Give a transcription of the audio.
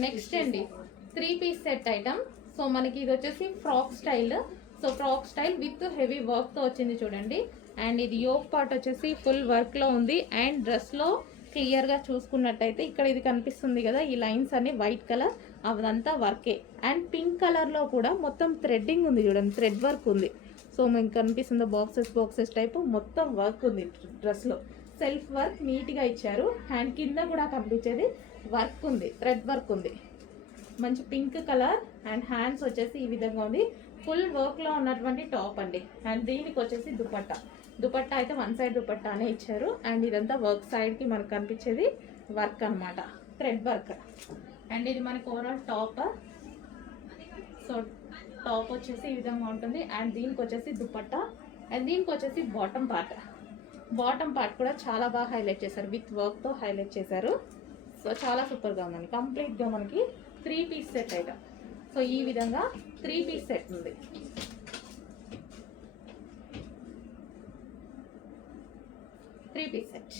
Next అండి 3 piece set item. So మనకి ఇది వచ్చేసి frock style. So frock style with heavy వర్క్తో వచ్చింది చూడండి. అండ్ ఇది యోక్ పార్ట్ వచ్చేసి ఫుల్ వర్క్లో ఉంది. అండ్ డ్రెస్లో క్లియర్గా చూసుకున్నట్టయితే ఇక్కడ ఇది కనిపిస్తుంది కదా, ఈ లైన్స్ అన్ని వైట్ కలర్, అదంతా వర్కే. అండ్ పింక్ కలర్లో కూడా మొత్తం థ్రెడ్డింగ్ ఉంది చూడండి, థ్రెడ్ వర్క్ ఉంది. సో మీకు కనిపిస్తుంది బాక్సెస్ టైపు మొత్తం వర్క్ ఉంది డ్రెస్లో. సెల్ఫ్ వర్క్ నీట్గా ఇచ్చారు. అండ్ కింద కూడా కనిపించేది వర్క్ ఉంది, థ్రెడ్ వర్క్ ఉంది. మంచి పింక్ కలర్. అండ్ హ్యాండ్స్ వచ్చేసి ఈ విధంగా ఉంది. ఫుల్ వర్క్లో ఉన్నటువంటి టాప్ అండి. అండ్ దీనికి వచ్చేసి దుపట్టా అయితే వన్ సైడ్ దుపట్టానే ఇచ్చారు. అండ్ ఇదంతా వర్క్ సైడ్కి మనకు కనిపించేది వర్క్ అనమాట, థ్రెడ్ వర్క్. అండ్ ఇది మనకి ఓవరాల్ టాప్. సో టాప్ వచ్చేసి ఈ విధంగా ఉంటుంది. అండ్ దీనికి వచ్చేసి దుపట్టా. అండ్ దీనికి వచ్చేసి బాటమ్ పార్ట్ కూడా చాలా బాగా హైలైట్ చేశారు, విత్ వర్క్తో హైలైట్ చేశారు. సో చాలా సూపర్గా ఉందండి. కంప్లీట్గా మనకి 3 పీస్ సెట్ ఐటమ్. సో ఈ విధంగా 3 పీస్ సెట్ ఉంది. Three piece set.